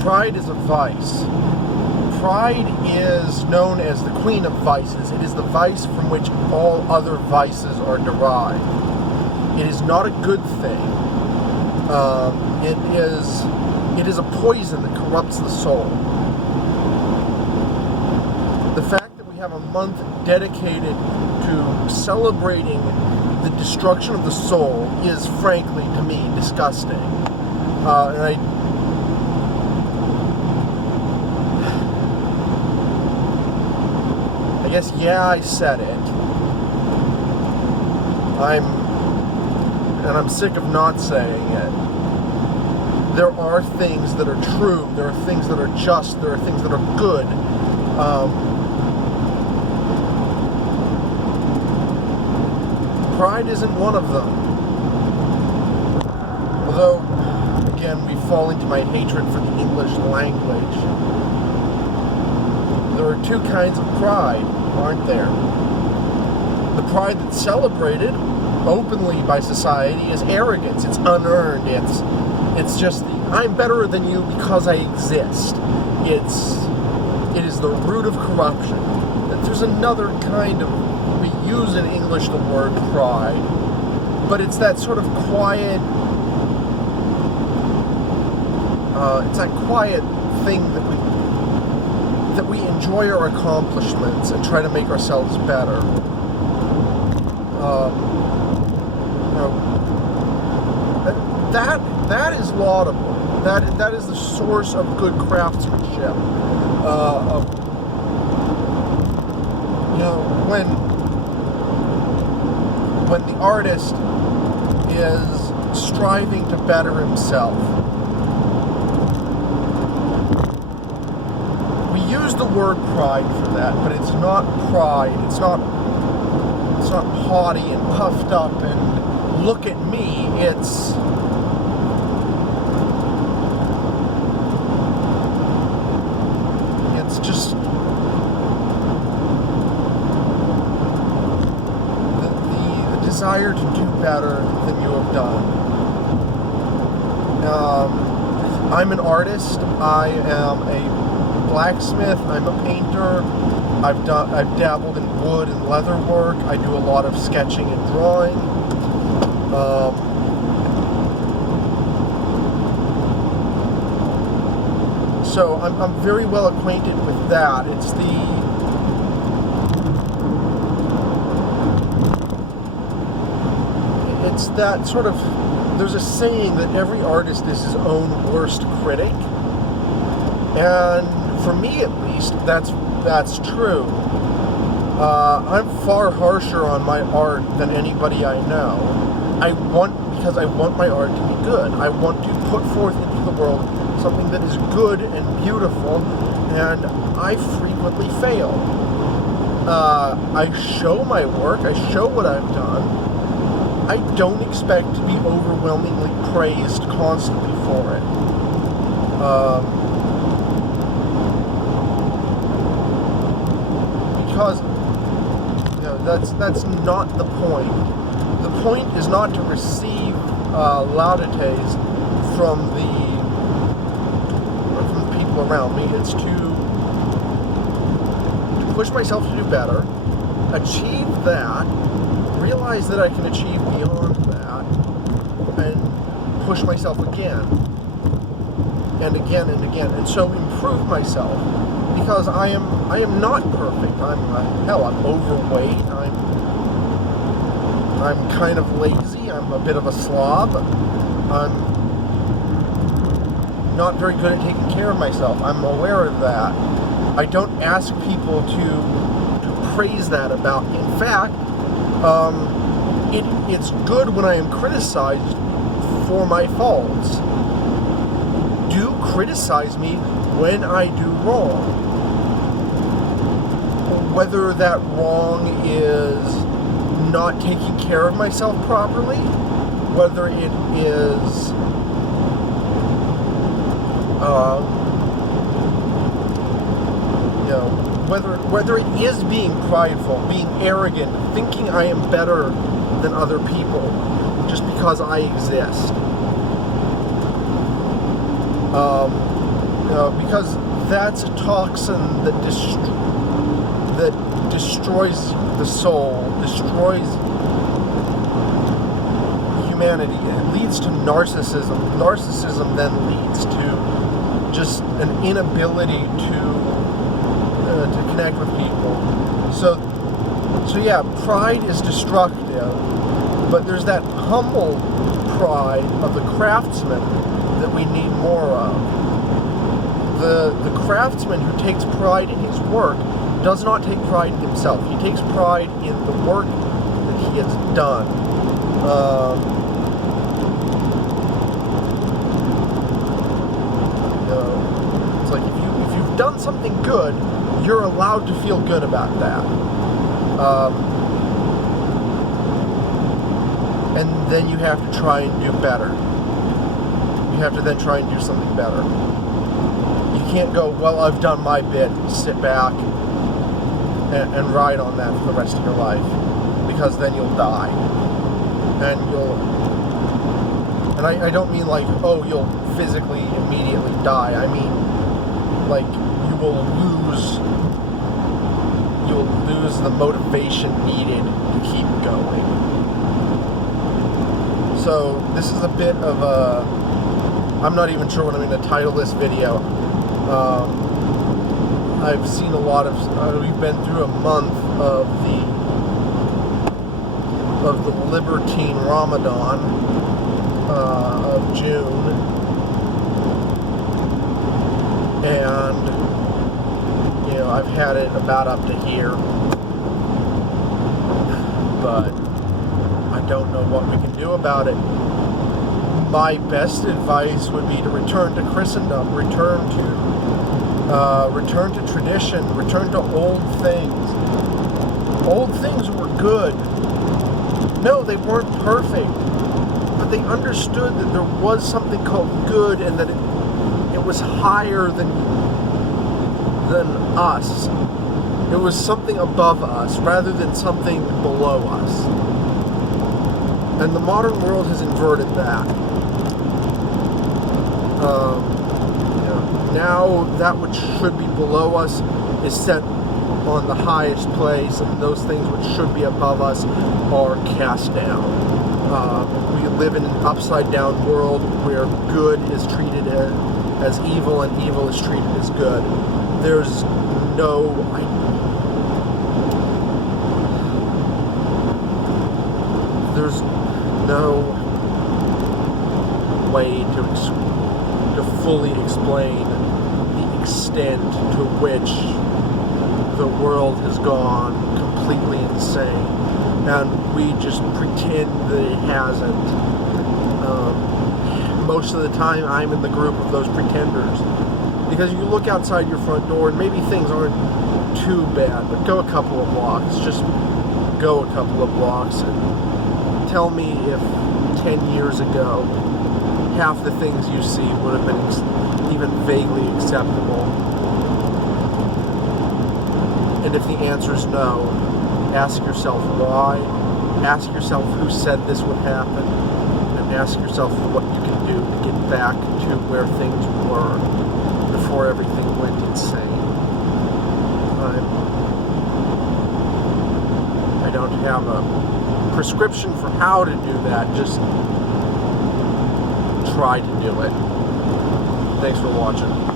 Pride is a vice. Pride is known as the queen of vices. It is the vice from which all other vices are derived. It is not a good thing. It is a poison that corrupts the soul. The fact that we have a month dedicated to celebrating the destruction of the soul is, frankly, to me, disgusting. I guess, yeah, I said it. I'm sick of not saying it. There are things that are true. There are things that are just. There are things that are good. Pride isn't one of them. Although, again, we fall into my hatred for the English language. There are two kinds of pride, aren't there? The pride that's celebrated openly by society is arrogance. It's unearned. It's just the, I'm better than you because I exist. It is the root of corruption. There's another kind of, we use in English the word pride, but it's that sort of quiet, it's that quiet thing that we enjoy our accomplishments and try to make ourselves better. That is laudable. That is the source of good craftsmanship. When the artist is striving to better himself. We use the word pride for that, but it's not pride. It's not haughty and puffed up and look at me. It's just the desire to do better than you have done. I'm an artist. I am a blacksmith. I'm a painter. I've dabbled in wood and leather work. I do a lot of sketching and drawing. So I'm very well acquainted with that. It's that sort of, there's a saying that every artist is his own worst critic. And for me at least, that's true. I'm far harsher on my art than anybody I know. Because I want my art to be good. I want to put forth into the world something that is good and beautiful, and I frequently fail. I show my work, I show what I've done. I don't expect to be overwhelmingly praised constantly for it. Because that's not the point. The point is not to receive laudates from the people around me. It's to push myself to do better, achieve that, realize that I can achieve beyond that, and push myself again and again and again, and so improve myself. Because I am not perfect. I'm overweight. I'm kind of lazy. I'm a bit of a slob. I'm not very good at taking care of myself. I'm aware of that. I don't ask people to praise that about me. In fact, it's good when I am criticized for my faults. Do criticize me when I do wrong. Whether that wrong is not taking care of myself properly, whether it is whether it is being prideful, being arrogant, thinking I am better than other people just because I exist. because that's a toxin that destroys the soul, destroys humanity. It leads to narcissism. Narcissism then leads to just an inability to connect with people. So yeah, pride is destructive, but there's that humble pride of the craftsman that we need more of. The craftsman who takes pride in his work does not take pride in himself. He takes pride in the work that he has done. It's like if you've done something good, you're allowed to feel good about that. And then you have to try and do better. You have to then try and do something better. You can't go, well, I've done my bit, sit back and ride on that for the rest of your life, because then you'll die. And I don't mean like, oh, you'll physically immediately die. I mean, like, you will lose the motivation needed to keep going. So this is a bit of a, I'm not even sure what I'm going to title this video. I've seen a lot of, we've been through a month of the Libertine Ramadan of June, and I've had it about up to here, but I don't know what we can do about it. My best advice would be to return to Christendom, return to tradition, return to old things. Old things were good. No, they weren't perfect, but they understood that there was something called good, and that it was higher than us. It was something above us rather than something below us. And the modern world has inverted that. Now that which should be below us is set on the highest place, and those things which should be above us are cast down. We live in an upside down world where good is treated as evil and evil is treated as good. There's no way to fully explain the extent to which the world has gone completely insane, and we just pretend that it hasn't. Most of the time I'm in the group of those pretenders, because you look outside your front door and maybe things aren't too bad, but go a couple of blocks, just go a couple of blocks and tell me if 10 years ago half the things you see would have been even vaguely acceptable. And if the answer is no, ask yourself why, ask yourself who said this would happen, and ask yourself what you can do to get back to where things were before everything went insane. I don't have a prescription for how to do that, just try to do it. Thanks for watching.